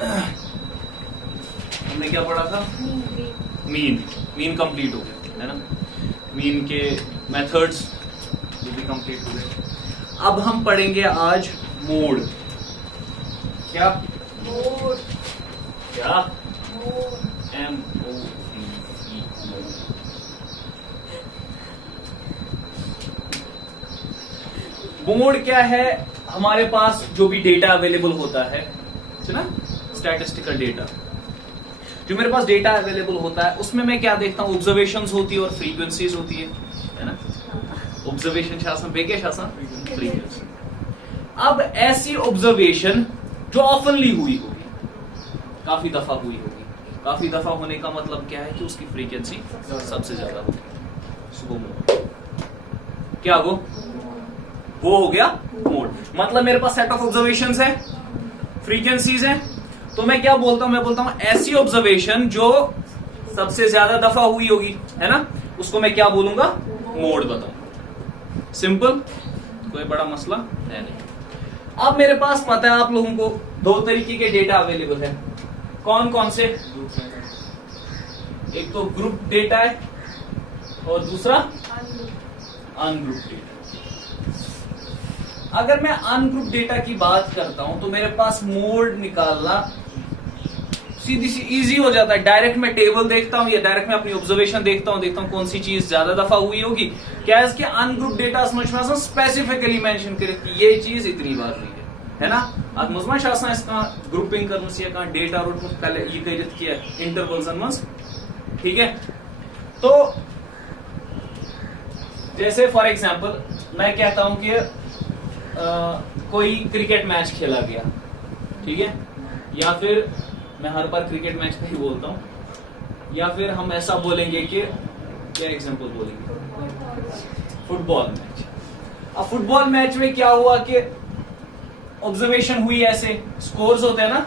हमने क्या पढ़ा था? मीन कंप्लीट हो गया है ना। मीन के मेथड्स वो भी कंप्लीट हो गए। अब हम पढ़ेंगे आज मोड। क्या मोड? क्या? मोड। MODE। मोड क्या है? हमारे पास जो भी डेटा अवेलेबल होता है ना, स्टैटिस्टिकल डेटा, जो मेरे पास डेटा अवेलेबल होता है उसमें मैं क्या देखता हूँ? ऑब्जर्वेशंस होती है और फ्रीक्वेंसीज होती है ना। ऑब्जर्वेशन शासन बेके शासन फ्रीक्वेंसी। अब ऐसी ऑब्जर्वेशन जो ऑफनली हुई होगी, काफी दफा हुई होगी, काफी दफा होने का मतलब क्या है कि उसकी फ्रीक्वेंसी सबसे ज्यादा होगी। सुबह मोड क्या वो हो गया मोड। मतलब मेरे पास सेट ऑफ ऑब्जर्वेशंस है, फ्रीक्वेंसीज है, तो मैं क्या बोलता हूं? मैं बोलता हूं ऐसी ऑब्जर्वेशन जो सबसे ज्यादा दफा हुई होगी, है ना, उसको मैं क्या बोलूंगा? मोड बताऊंगा। सिंपल, कोई बड़ा मसला है नहीं। अब मेरे पास पता है आप लोगों को दो तरीके के डेटा अवेलेबल है। कौन कौन से? एक तो ग्रुप डेटा है और दूसरा अनग्रुप डेटा। अगर मैं अनग्रुप डेटा की बात करता हूं तो मेरे पास मोड निकालना सीधी सी इजी हो जाता है। डायरेक्ट मैं टेबल देखता हूं या डायरेक्ट मैं अपनी ऑब्जर्वेशन देखता हूं कौन सी चीज ज्यादा दफा हुई होगी। क्या इसके अनग्रुप डेटा स्पेसिफिकली मेंशन करे कि ये चीज इतनी बार हुई है ना। आज मुझमा इसका ग्रुपिंग कर डेटा रोट पहले ये कह किया इंटरवल्स मज, ठीक है। तो जैसे फॉर एग्जांपल मैं कहता हूं कि कोई क्रिकेट मैच खेला गया, ठीक है, या फिर मैं हर बार क्रिकेट मैच का ही बोलता हूं, या फिर हम ऐसा बोलेंगे कि क्या एग्जांपल बोलेंगे? Football match. अब फुटबॉल मैच में क्या हुआ कि ऑब्जर्वेशन हुई, ऐसे स्कोर्स होते हैं ना,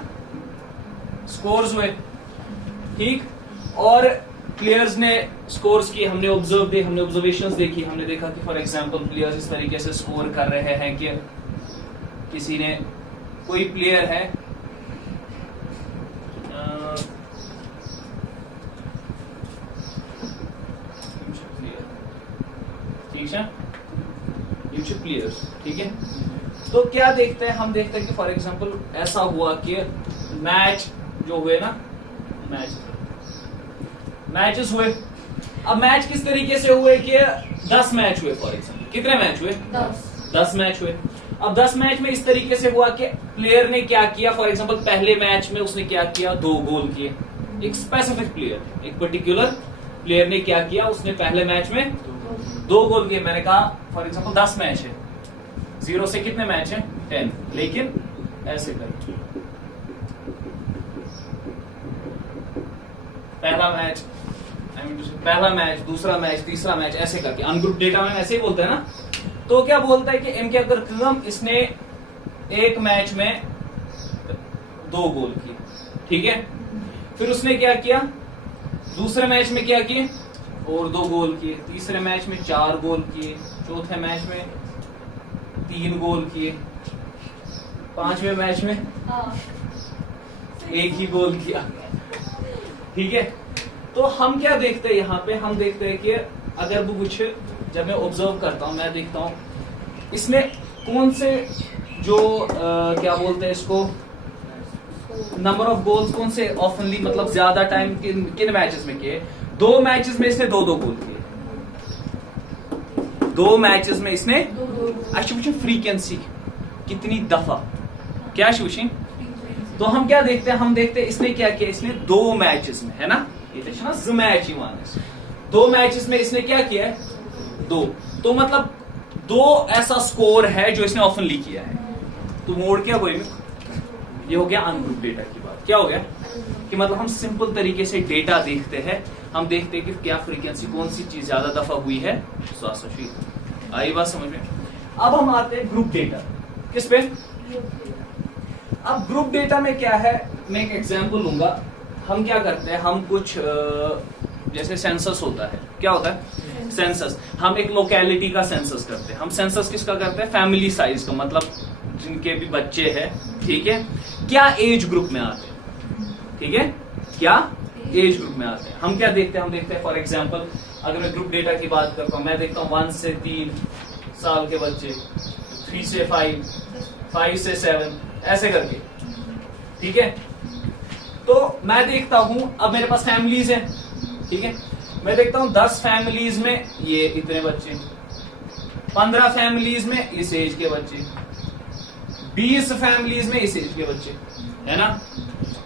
स्कोर्स हुए, ठीक, और प्लेयर्स ने स्कोर्स की, हमने ऑब्जर्वेशंस देखी, हमने देखा कि फॉर एग्जांपल प्लेयर्स इस तरीके से स्कोर कर रहे हैं कि किसी ने, कोई प्लेयर है ठीक है, प्लेयर्स, ठीक है। तो क्या देखते हैं? हम देखते हैं कि फॉर एग्जांपल ऐसा हुआ कि मैच जो हुए ना, मैचेस हुए। अब मैच किस तरीके से हुए कि 10 मैच हुए फॉर एग्जांपल। कितने मैच हुए? 10 मैच हुए। अब 10 मैच में इस तरीके से हुआ कि प्लेयर ने क्या किया? फॉर एग्जांपल पहले मैच में उसने क्या किया? 2 गोल किए। एक स्पेसिफिक प्लेयर, एक पर्टिकुलर प्लेयर ने क्या किया? उसने पहले मैच में 2 गोल किए। मैंने कहा फॉर एग्जांपल 10 मैच है, 0 से कितने मैच है? 10। लेकिन ऐसे करके पहला मैच, दूसरा मैच, तीसरा मैच, ऐसे करके अनग्रुप डेटा में ऐसे ही बोलते हैं ना। तो क्या बोलता है कि इन क्या कर, इसने एक मैच में 2 गोल किए, ठीक है, फिर उसने क्या किया? दूसरे मैच में क्या किए? और 2 गोल किए, तीसरे मैच में 4 गोल किए, चौथे मैच में 3 गोल किए, 5वें मैच में 1 ही गोल किया, ठीक है। तो हम क्या देखते हैं यहाँ पे? हम देखते हैं कि अगर वो कुछ, जब मैं ऑब्जर्व करता हूं, मैं देखता हूं इसने कौन से जो क्या बोलते हैं इसको, नंबर ऑफ गोल्स कौन से ऑफनली, मतलब ज्यादा टाइम किन मैचेस में किए? 2 मैचेस में इसने 2 गोल किए, 2 मैचेस में इसने। अच्छा, फ्रीक्वेंसी कितनी दफा, क्या शुशी? तो हम क्या देखते हैं? हम देखते हैं इसने क्या किया? इसने 2 मैचेस में, है ना, ये मैच ही मान, 2 मैचेस में इसने क्या किया है? 2। तो मतलब 2 ऐसा स्कोर है जो इसने ऑफनली किया है। तो मोड क्या कोई, ये हो गया अनग्रुप डेटा की बात। क्या हो गया कि मतलब हम सिंपल तरीके से डेटा देखते हैं, हम देखते हैं कि क्या फ्रीक्वेंसी, कौन सी चीज ज्यादा दफा हुई है। आई बात समझ में? अब हम आते हैं ग्रुप डेटा। किस पे? अब ग्रुप डेटा में क्या है, मैं एक एग्जांपल लूंगा। हम क्या करते हैं? हम कुछ जैसे सेंसस होता है, क्या होता है? सेंसस। हम एक लोकेलिटी का सेंसस करते हैं। हम सेंसस किसका करते हैं? फैमिली साइज का, मतलब जिनके भी बच्चे हैं, ठीक है, क्या एज ग्रुप में आते हैं। ठीक है, क्या एज ग्रुप में आते हैं। हम क्या देखते हैं, हम देखते हैं फॉर एग्जांपल अगर मैं ग्रुप डेटा की बात करता हूं, मैं देखता हूं 1 से 3 साल के बच्चे, 3 से 5, 5 से 7, ऐसे करके, ठीक है। तो मैं देखता हूं, अब मेरे पास फैमिलीज हैं, ठीक है, मैं देखता हूं 10 फैमिलीज में ये इतने बच्चे, 15 फैमिलीज में इस एज के बच्चे, 20 फैमिलीज में इस एज के बच्चे, है ना।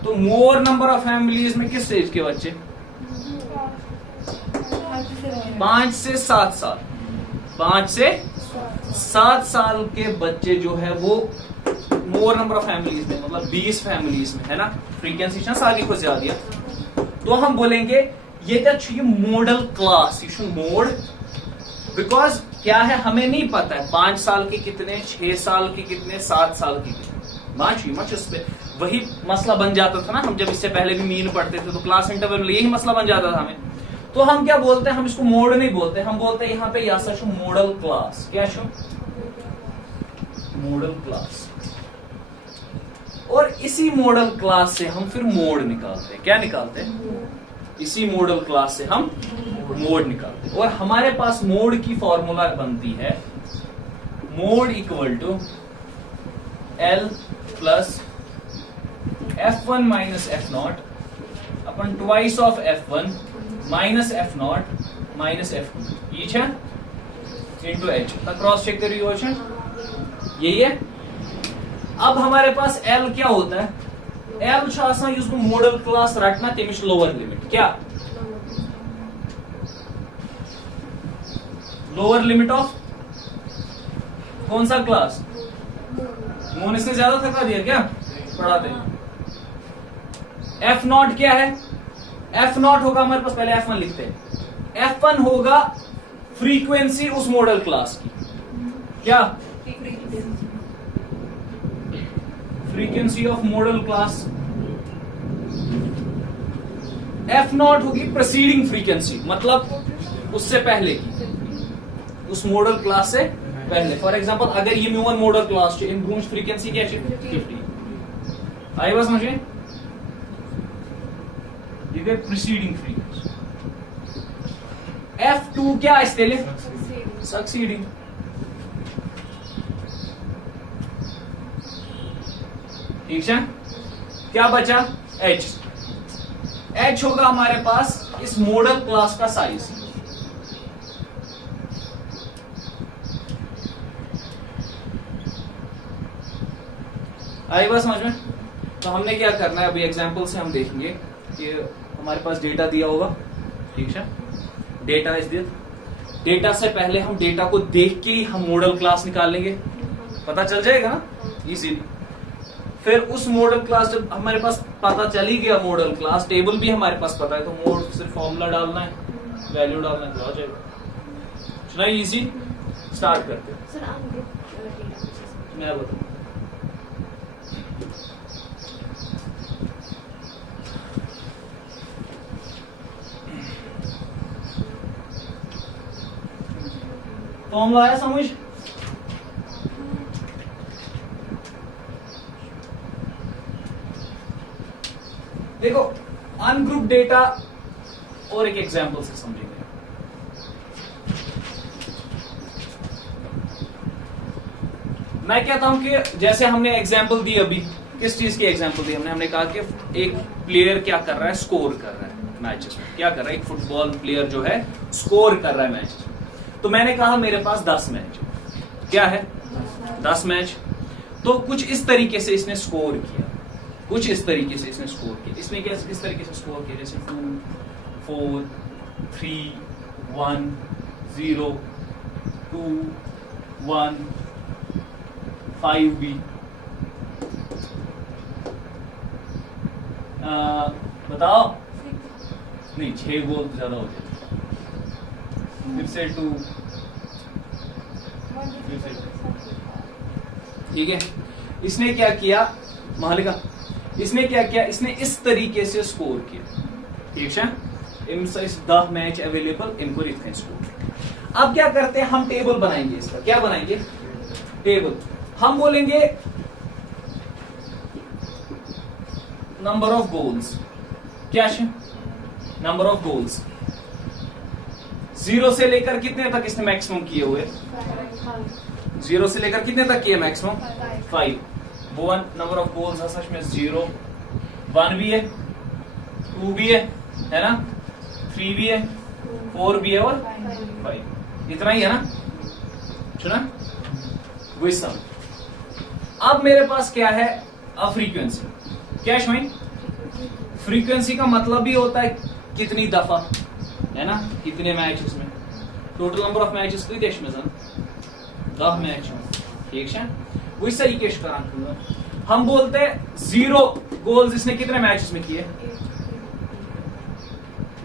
तो मोर नंबर ऑफ फैमिलीज में किस एज के बच्चे, 5 से 7 साल, 5 से 7 साल के बच्चे जो है वो मोर नंबर ऑफ फैमिलीज में, मतलब 20 फैमिलीज में, है ना। फ्रीक्वेंसी सारी को ज्यादा दिया, तो हम बोलेंगे ये मॉडल क्लास, ये मोड, बिकॉज क्या है हमें नहीं पता है 5 साल के कितने, 6 साल के कितने, 7 साल के कितने, मच उस पे वही मसला बन जाता था ना। हम जब इससे पहले भी मीन पढ़ते थे तो क्लास इंटरवल में यही मसला बन जाता था हमें। तो हम क्या बोलते हैं, हम इसको मोड नहीं बोलते, हम बोलते हैं यहाँ पे यासा शो मॉडल क्लास, क्या शो मॉडल क्लास। और इसी मॉडल क्लास से हम फिर मोड निकालते हैं, क्या निकालते हैं, इसी मॉडल क्लास से हम मोड निकालते हैं। और हमारे पास मोड की फॉर्मूला बनती है mode equal to L plus F1 minus F0 upon twice of F1 minus F0 minus F2 ईच है इंटू H क्रॉस चेक करिए क्वेश्चन, यही है। अब हमारे पास L क्या होता है, L छासा उसको मॉडल क्लास रटना तमिश लोअर लिमिट, क्या लोअर लिमिट ऑफ कौन सा क्लास, मोनिस ने ज्यादा थका दिया क्या पढ़ाते हैं। F0 क्या है, F0 होगा हमारे पास, पहले F1 लिखते हैं, F1 होगा फ्रीक्वेंसी उस मॉडल क्लास की, क्या frequency of model class. F0 होगी प्रीसीडिंग फ्रीक्वेंसी, मतलब उससे पहले की, उस मॉडल क्लास से पहले। फॉर एग्जांपल अगर ये म्यू1 मॉडल क्लास इन ब्रूंच फ्रीक्वेंसी क्या 50 आई बस मुझे प्रीसीडिंग फ्रीक्वेंसी। F2 क्या इस्तेले सक्सीडिंग, ठीक है। क्या बचा H होगा हमारे पास इस मॉडल क्लास का साइज, आई बात समझ में। तो हमने क्या करना है, अभी एग्जांपल से हम देखेंगे कि हमारे पास डेटा दिया होगा, ठीक है, डेटा इज दिस। डेटा से पहले हम डेटा को देख के ही हम मॉडल क्लास निकाल लेंगे, पता चल जाएगा ना इजीली। फिर उस मॉडल क्लास जब हमारे पास पता चल ही गया, मॉडल क्लास टेबल भी हमारे पास पता है, तो मोड सिर्फ फॉर्मूला डालना है, वैल्यू डालना है, तो आ जाएगा। इजी स्टार्ट करते हैं। मैं बताऊँ फॉर्मूला आया समझ, देखो अनग्रुप डेटा और एक एग्जांपल से समझेंगे। मैं कहता हूं कि जैसे हमने एग्जांपल दी, अभी किस चीज की एग्जांपल दी हमने कहा कि एक प्लेयर क्या कर रहा है, स्कोर कर रहा है मैचेस में, क्या कर रहा है, एक फुटबॉल प्लेयर जो है स्कोर कर रहा है मैचेस में। तो मैंने कहा मेरे पास 10 मैच, क्या है 10 मैच, तो कुछ इस तरीके से इसने स्कोर किया, कुछ इस तरीके से इसने स्कोर किया। इसमें क्या इस तरीके से स्कोर किया, जैसे 2 4 3 1 0 2 1 5 भी बताओ, नहीं 6 गोल ज्यादा हो जाए, फिर से 2, ठीक है। इसने क्या किया मालिका, इसने क्या किया, इसने इस तरीके से स्कोर किया, ठीक है। इस 10 मैच अवेलेबल, इनको लिखते हैं स्कोर। अब क्या करते हैं, हम टेबल बनाएंगे इसका, क्या बनाएंगे टेबल। हम बोलेंगे नंबर ऑफ गोल्स क्या है? नंबर ऑफ गोल्स 0 से लेकर कितने तक इसने मैक्सिमम किए हुए? 0 से लेकर कितने तक किए मैक्सिमम? 5. वो नंबर ऑफ गोल्स में 0 1 भी है, 2 भी है ना, 3 भी है, 4 भी है और 5. इतना ही है ना, सुना? वही सब. अब मेरे पास क्या है? अब फ्रीक्वेंसी. क्या है? फ्रीक्वेंसी का मतलब भी होता है कितनी दफा, है ना, कितने मैचेस में. टोटल नंबर ऑफ मैचेस कितने में सन? 10 मैच में. ठीक है, वही सही केश करा. हम बोलते हैं 0 गोल्स इसने कितने मैचेस में किए?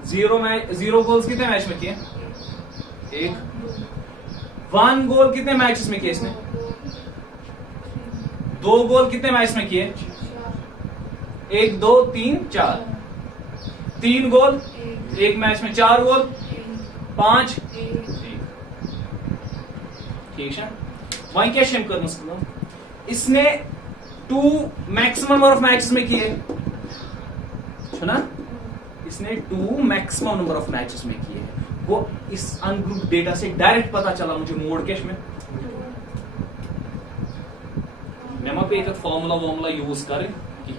0 गोल्स कितने मैच में किए? 1. 1 गोल कितने मैचेस में किए इसने? 2 गोल कितने मैच में किए? 1 2 3 4. 3 गोल एक मैच में, 4 गोल 5. ठीक है, वही क्या शेम कर मुश्किल. इसने 2 मैक्सिमम नंबर ऑफ मैचेस में किए, सुना? इसने 2 मैक्सिमम नंबर ऑफ मैचेस में किए. वो इस अनग्रुप डेटा से डायरेक्ट पता चला मुझे मोड कैश में. मैं पे एक फॉर्मूला यूज करें कि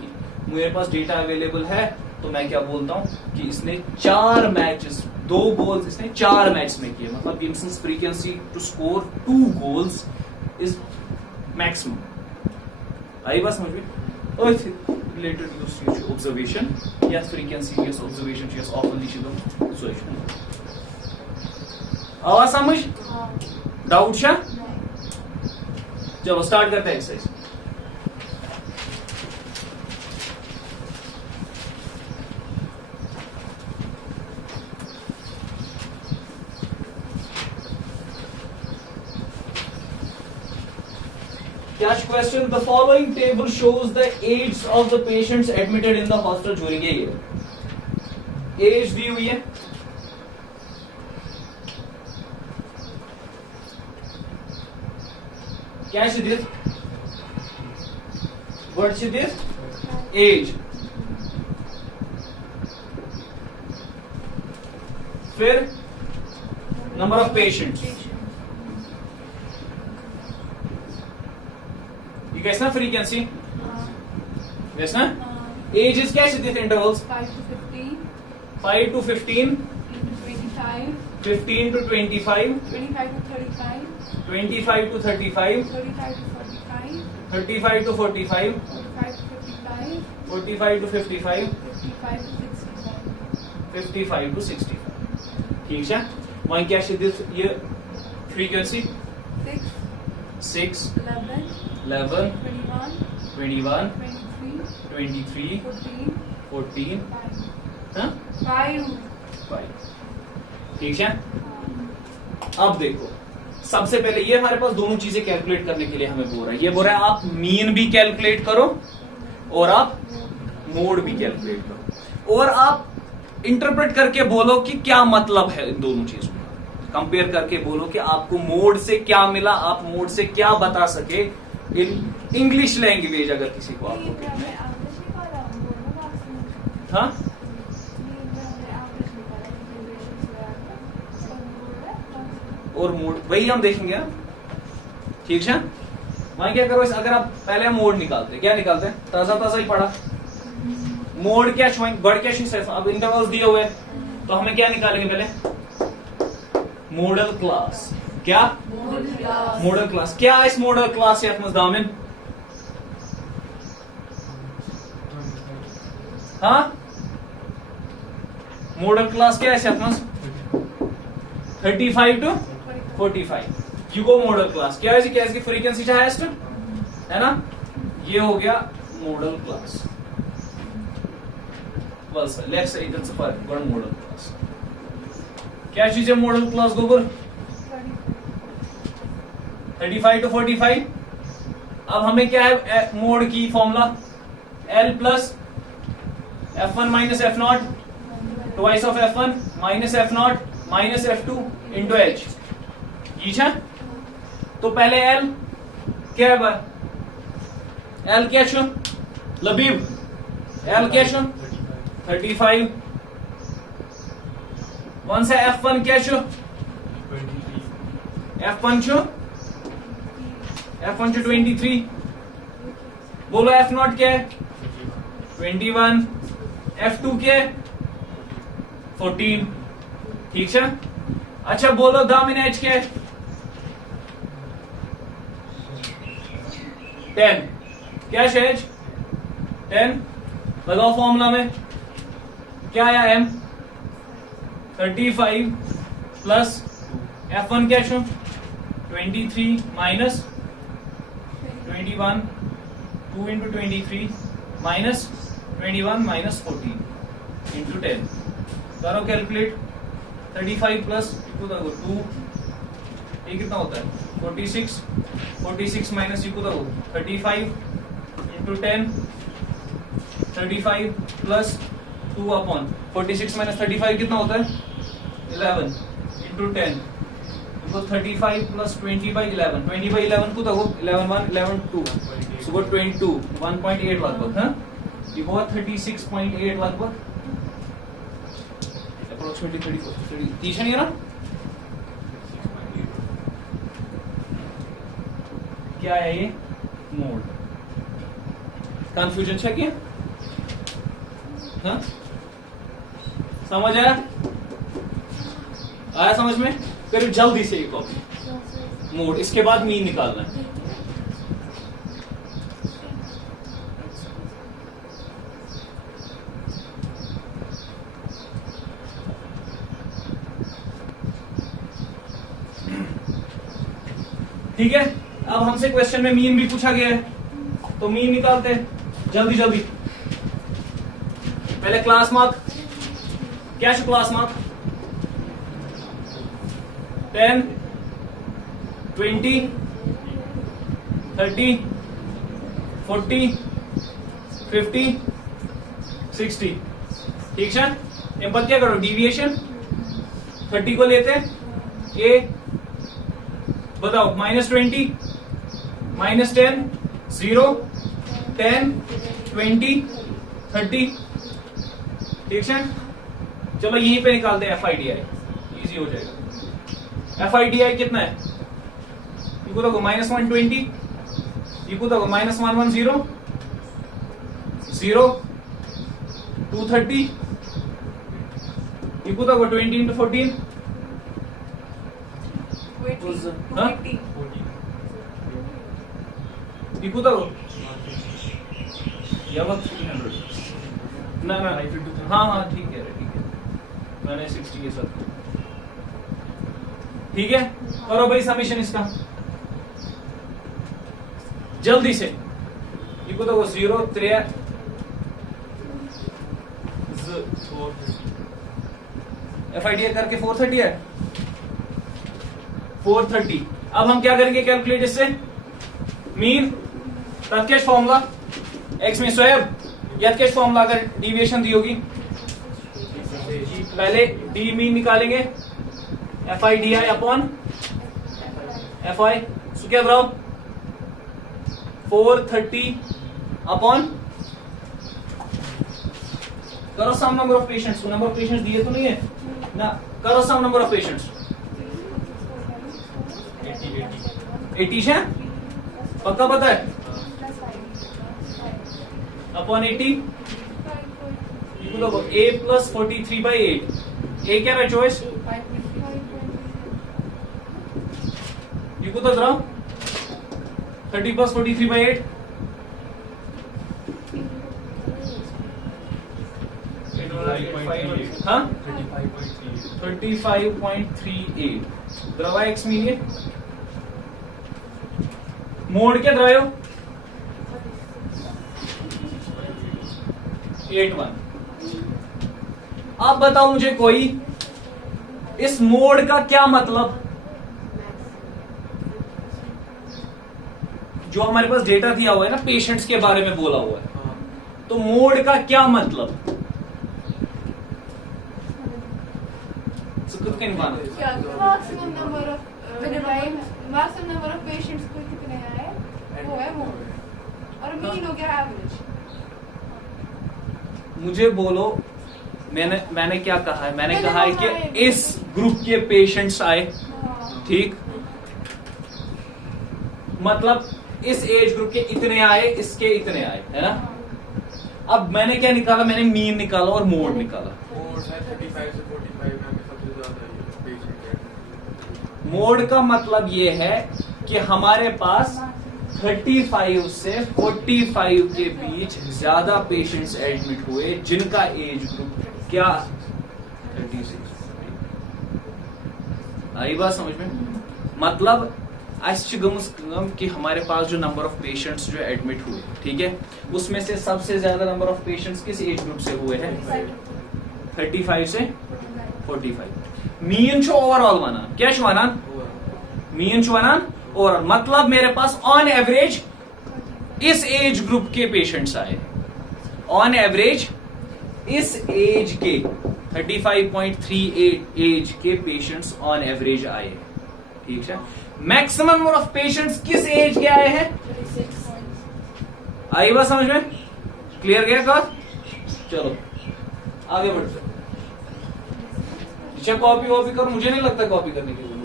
मेरे पास डेटा अवेलेबल है, तो मैं क्या बोलता हूं कि इसने 4 मैचेस, 2 गोल्स इसने 4 मैच में किए. मतलब Gibson's frequency to score 2 goals is maximum. आई बात समझ में? रिलेटेड टू ऑब्जर्वेशन या फ्रीक्वेंसी या ऑब्जर्वेशन या ऑफनली चीजों सोचना. आवाज समझ? डाउट शा? चलो स्टार्ट करते हैं exercise. Catch question. The following table shows the age of the patients admitted in the hospital during a year. Age दी हुई है. क्या है this? What is this? Age. फिर number of patients. कैसा फ्रीक्वेंसी? यस ना? As is कैसे this intervals? 5 to 15. 5 to 15. 25. 15 to 25. 25 to 35. 25 to 35. 35 to 45. 35 to 45. 45 to 55. 45 to 55. 55 to 65. 55 to 65. ठीक है, वहीं क्या है दिस ये फ्रीक्वेंसी? 6. 6. 11. 11. 21. 21. 23. 23. 14. 14. 5. हाँ? 5. ठीक है. अब देखो, सबसे पहले ये हमारे पास दोनों चीजें कैलकुलेट करने के लिए हमें बोल रहा है. ये बोल रहा है आप मीन भी कैलकुलेट करो और आप मोड भी कैलकुलेट करो, और आप इंटरप्रेट करके बोलो कि क्या मतलब है इन दोनों चीजों का. कंपेयर करके बोलो कि आपको मोड से क्या मिला, आप मोड से क्या बता सके इन इंग्लिश लैंग्वेज. अगर किसी को आपको हाँ और मोड वही हम देखेंगे. ठीक है, वहां क्या करो, अगर आप पहले हम मोड निकालते, क्या निकालते हैं? ताजा ताजा ही पढ़ा. मोड क्या छुएंगे, बड़ क्या सिर्फ अब इंटरवल्स दिए हुए, तो हमें क्या निकालेंगे पहले? Model class. क्या? Model class. क्या है इस मॉडल क्लास या दामिन? हाँ, मॉडल क्लास क्या है? 35 to 45. क्यों को मॉडल क्लास क्या है? क्या इसकी फ्रीक्वेंसी हाईएस्ट है ना? ये हो गया मॉडल क्लास. बस लेफ्ट साइड इधर से फर्क बड़ा मॉडल क्लास. क्या चीज है मॉडल क्लास गोबर? 35 to 45. अब हमें क्या है मोड की formula? L plus F1 minus F0 twice of F1 minus F0 minus F2 into H. ठीक है, तो पहले L क्या है? L क्या छो लबीब L क्या छो 35 वन से F1 क्या छो F1 छो 23 बोलो F0 क्या है 21 F2 क्या है 14 ठीक है। अच्छा बोलो दामिन एज क्या है 10 क्या शेज 10 लगाओ फॉर्मूला में क्या आया M 35 प्लस F1 क्या छो 23 minus 21 2 into 23 minus 21 minus 14 into 10 करो कैलकुलेट 35 प्लस 2 ये कितना होता है 46 minus 35 into 10 35 plus 2 upon 46 minus 35 कितना होता है 11 into 10 तो 35 प्लस 20 by 11 20 by 11 को 11 1 11 2 सुबह 22 1.8 लगभग हाँ ये हुआ 36.8 लगभग अप्रोक्सीमेटली 34 30 नहीं है ना क्या है ये मोड कंफ्यूजन है क्या हाँ समझ आया समझ में करीब जल्दी से ये कॉपी मोड इसके बाद मीन निकालना है ठीक है। अब हमसे क्वेश्चन में मीन भी पूछा गया है तो मीन निकालते हैं जल्दी जल्दी पहले क्लास मार्क क्या है क्लास मार्क 10 20 30 40 50 60 ठीक है। इन पर क्या करो डेविएशन 30 को लेते हैं ए बताओ -20 -10 0 10 20 30 ठीक है। चलो यहीं पे निकालते हैं FIDI इजी हो जाएगा। FIDI कितना है ये को -120 ये को -110 0 230 ये को 20 into 14 हाँ? इको तो या वक्त 300 ना हाँ हाँ ठीक है मैंने 60 के साथ ठीक है। करो भाई समीशन इसका जल्दी से इको तो 0 3 FIDI करके 430 है 430। अब हम क्या करेंगे कैलकुलेट इससे मीन तत्केश फॉर्मूला एक्स में स्वयं यत्केश फॉर्मूला अगर डिविएशन दी होगी पहले डी मीन निकालेंगे FIDI अपॉन FI सो क्या बताओ 430 अपॉन करो sum number of patients number of patients दिए तो नहीं है ना करो सम नंबर ऑफ पेशेंट्स 80 है पक्का पता है अपॉन 80 A प्लस 43/8 ए क्या रहा चॉइस ये को तो 30 प्लस 43/8 हाँ 35.38 द्रवा एक्स मीनिए मोड क्या द्रव्यो 81। अब बताओ मुझे कोई इस मोड का क्या मतलब जो हमारे पास डेटा दिया हुआ है ना पेशेंट्स के बारे में बोला हुआ है तो मोड का क्या मतलब खुद के मैक्सिमम नंबर ऑफ पेशेंट्स को कितने हैं वो है मोड और मीन हो गया एवरेज मुझे बोलो, मैंने क्या कहा है? मैंने कहा है कि इस ग्रुप के पेशेंट्स आए, ठीक, मतलब इस एज ग्रुप के इतने आए, इसके इतने आए, है ना। अब मैंने क्या निकाला? मैंने मीन निकाला और मोड निकाला। 35 से 45 में सबसे ज्यादा मोड का मतलब ये है कि हमारे पास 35 से 45 के बीच ज्यादा पेशेंट्स एडमिट हुए जिनका एज ग्रुप क्या 36। आई बात समझ में? मतलब कि हमारे पास जो नंबर ऑफ पेशेंट्स जो एडमिट हुए, ठीक है, उसमें से सबसे ज्यादा नंबर ऑफ पेशेंट्स किस एज ग्रुप से हुए हैं? 35 से 45। मीन छो ओवरऑल वनान, क्या छो वनान? मीन छो वनान ओवरऑल, मतलब मेरे पास ऑन एवरेज इस एज ग्रुप के पेशेंट्स आए, ऑन एवरेज इस एज के 35.38 एज के पेशेंट्स ऑन एवरेज आए, ठीक है। मैक्सिमम नंबर ऑफ पेशेंट्स किस एज के आए हैं? आई बात समझ में? क्लियर गया का? चलो आगे बढ़ते। अच्छा कॉपी वॉपी करो, मुझे नहीं लगता कॉपी करने की जरूरत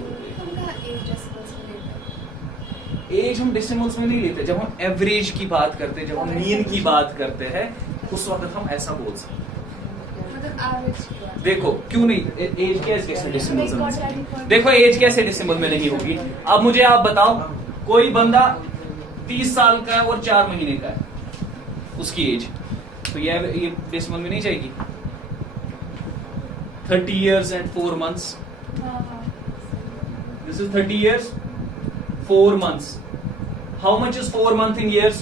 है। एज हम डेसिमल्स में नहीं लेते, जब हम एवरेज की बात करते हैं, जब हम मीन की बात करते हैं, उस वक्त हम ऐसा बोल सकते हैं। देखो क्यों नहीं, एज कैसे डेसिमल्स में? देखो एज कैसे डेसिमल में नहीं होगी? अब मुझे आप बताओ, कोई बंदा 30 साल का है और 4 महीने का है, उसकी एज, तो ये डेसिमल में नहीं जाएगी। 30 years and 4 months. This is 30 years, 4 months. How much is 4 months in years?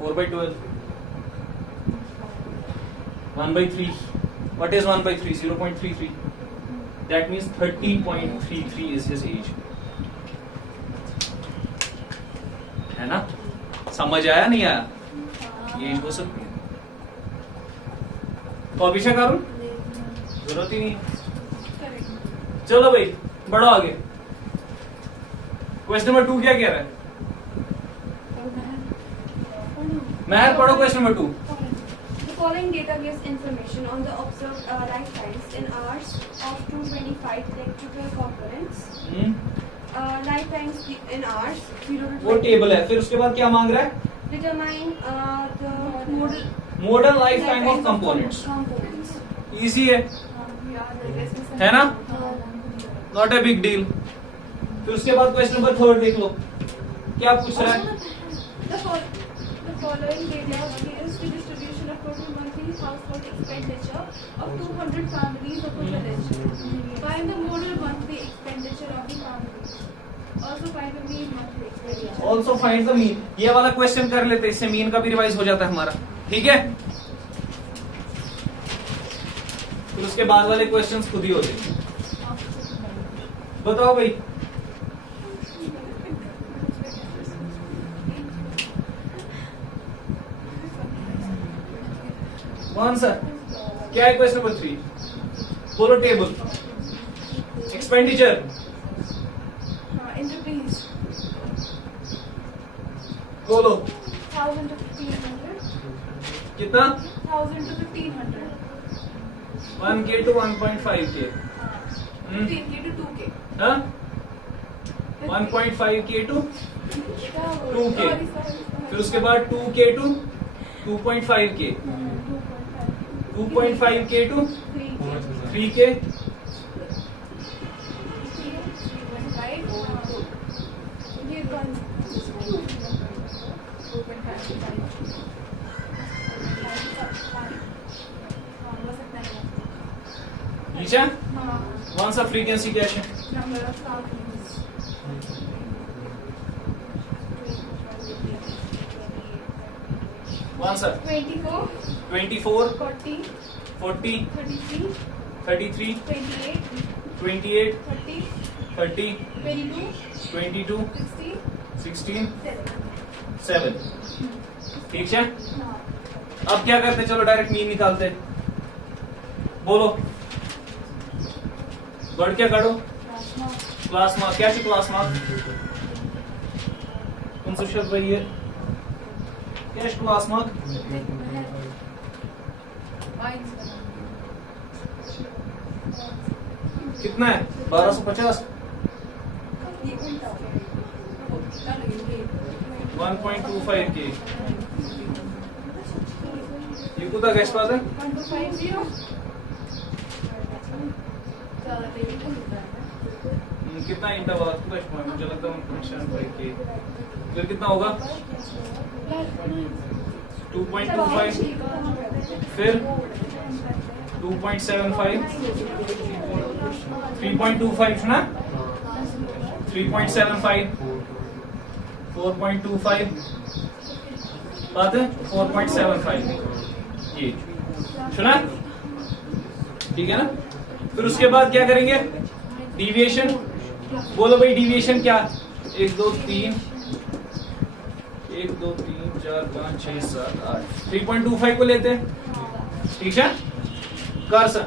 4/12. 1/3. What is 1/3? 0.33. That means 30.33 is his age. है ना? समझ आया नहीं आया? ये एज हो सकती है। कॉपी से करूं? जरूरत ही नहीं। चलो भाई बढ़ो आगे। क्वेश्चन नंबर 2 क्या कह रहा है? मैथ पढ़ो question number 2। The following data gives information on the observed lifetimes in hours of 225 electrical components. Lifetimes in hours 0 to 20. वो टेबल है, फिर उसके बाद क्या मांग रहा है? Determine the modal lifetime of components. Easy है ना? Not a big deal. फिर उसके बाद क्वेश्चन नंबर 3 देख लो, क्या पूछ रहा है? The following data gives the distribution of total monthly household expenditure of 200 families of a village. Find the modal monthly expenditure of the families. Also find the mean monthly expenditure. Also find the mean. ये वाला question कर लेते, इससे mean का भी revise हो जाता है हमारा, ठीक है। फिर उसके बाद वाले क्वेश्चंस खुद ही होते हैं। बताओ भाई, कौन सा क्या है? क्वेश्चन नंबर 3 बोलो। Table expenditure In rupees. बोलो 1000 to 1500. कितना? 1000 to 1500. 1K to 1.5K। 15K to 2K. हाँ? 1.5K to 2K। फिर उसके बाद 2K to 2.5K, 2.5K to 3K, 3K। नीचे कौन सा फ्रीक्वेंसी क्या है? Number of companies. कौन सा? 24, 24, 40, 40, 33, 33, 28, 28, 30, 30, 22, 22, 60, 16, 7. 7। ठीक है, अब क्या करते? चलो डायरेक्ट मीन निकालते। बोलो बढ़ क्या काढो? Class mark. क्या क्लास मार्क? कौन सा शब्द भाई है? क्या क्लास मार्क? कितना है? 1250 1.25 के ये कुछ गैस पास है 1250 कितना इंटरवल कुछ मुझे लगता है 1.75 के फिर कितना होगा 2.25 फिर 2.75 3.25 सुना 3.75 4.25 बात है 4.75 ये सुना ठीक है ना। फिर उसके बाद क्या करेंगे डिविएशन बोलो भाई डिविएशन क्या 1 2 3 1 2 3 4 5 6 7 8 3.25 को लेते हैं ठीक है कर सर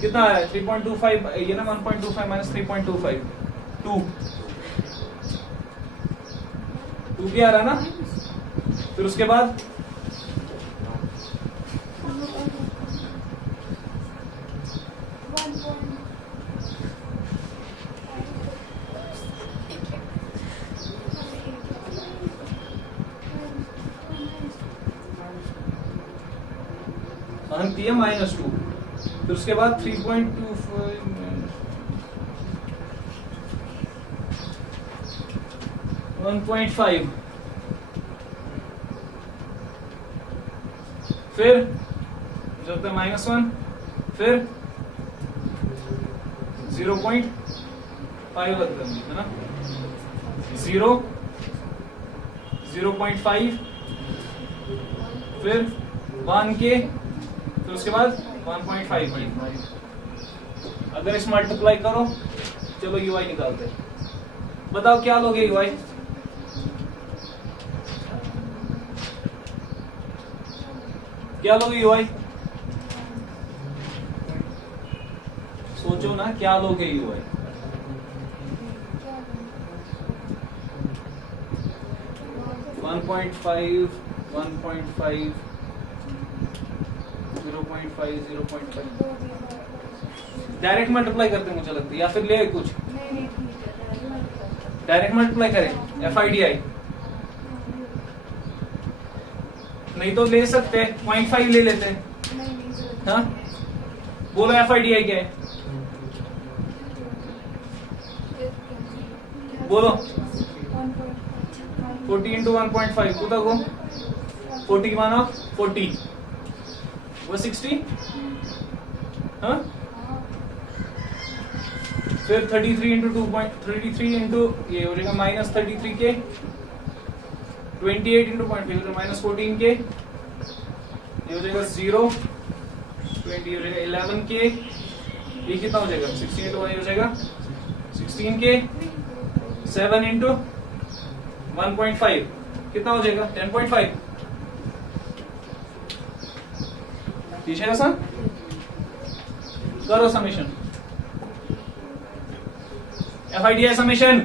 कितना है 3.25 ये ना 1.25 माइनस 3.25 2 भी आ रहा ना। फिर उसके बाद अंत है -2 फिर उसके बाद 3.25 1.5 फिर जब तक -1 फिर 0.5 लगता है ना 0 0.5 फिर 1 के फिर उसके बाद 1.5 अगर इस मल्टीप्लाई करो चलो यूआई निकालते हैं बताओ क्या लोगे यूआई क्या लोगे यूआई सोचो ना क्या लोगे यूआई 1.5 1.5 0.5 0.5 डायरेक्ट मल्टीप्लाई करते मुझे लगता है या फिर ले कुछ डायरेक्ट मल्टीप्लाई करें FIDI नहीं तो ले सकते 0.5 ले लेते हैं हाँ बोलो FIDI क्या है बोलो 40 into 1.5 कुता को 40 की मानो 40 वो 60 हाँ फिर 33 into 2.33 into ये हो जाएगा -33 के 28 into 0.5 -14 के ये हो जाएगा 0 20 हो जाएगा 11 के ये कितना हो जाएगा 16 into 1 हो जाएगा 16 के 7 into 1.5 कितना हो जाएगा 10.5 ठीक है सर करो summation FIDI summation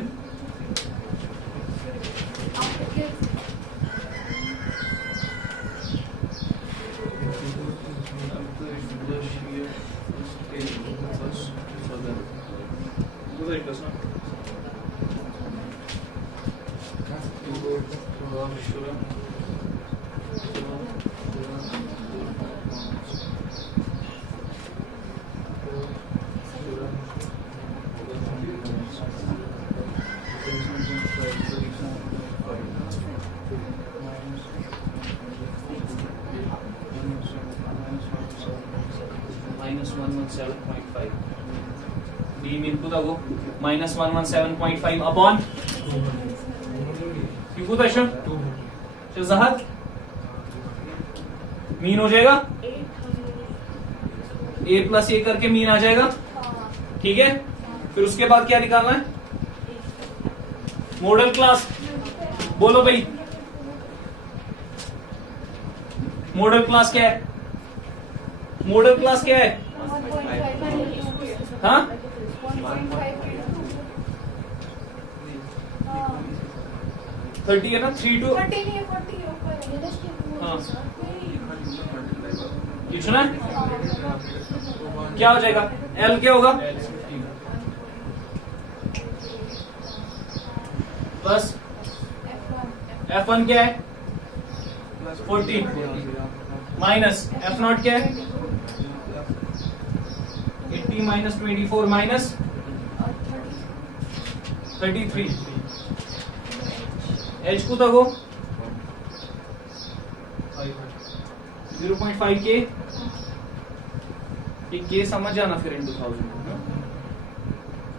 -117.5 D mean को दागो -117.5 अपॉन क्यों दशम शहजाद मीन हो जाएगा A प्लस A करके मीन आ जाएगा ठीक है। फिर उसके बाद क्या निकालना है मॉडल क्लास बोलो भाई मॉडल क्लास क्या है मॉडल क्लास क्या है हाँ 30 है ना 3 to 40 नहीं है 40 है ऊपर हाँ ये सुना है? क्या हो जाएगा? L क्या होगा? बस F1 क्या है? 40 माइनस F0 क्या है? 80 माइनस 24 माइनस 33 H को तक हो 0.5 के ये के समझ जाना फिर इन 2000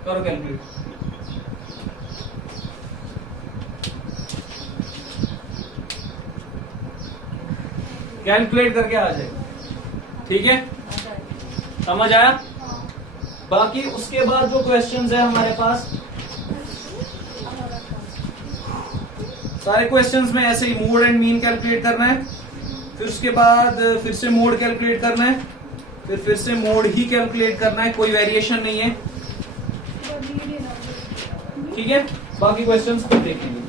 करो कैलकुलेट। कैलकुलेट करके आ जाए, ठीक है? समझ आया? बाकी उसके बाद जो क्वेश्चंस है हमारे पास सारे क्वेश्चंस में ऐसे ही मोड एंड मीन कैलकुलेट करना है, फिर उसके बाद फिर से मोड कैलकुलेट करना है, फिर से मोड ही कैलकुलेट करना है, कोई वेरिएशन नहीं है, ठीक है? बाकी क्वेश्चंस फिर देखेंगे।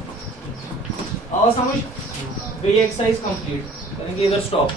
आओ समझ, ये एक्सरसाइज कंप्लीट करेंगे, इधर स्टॉप।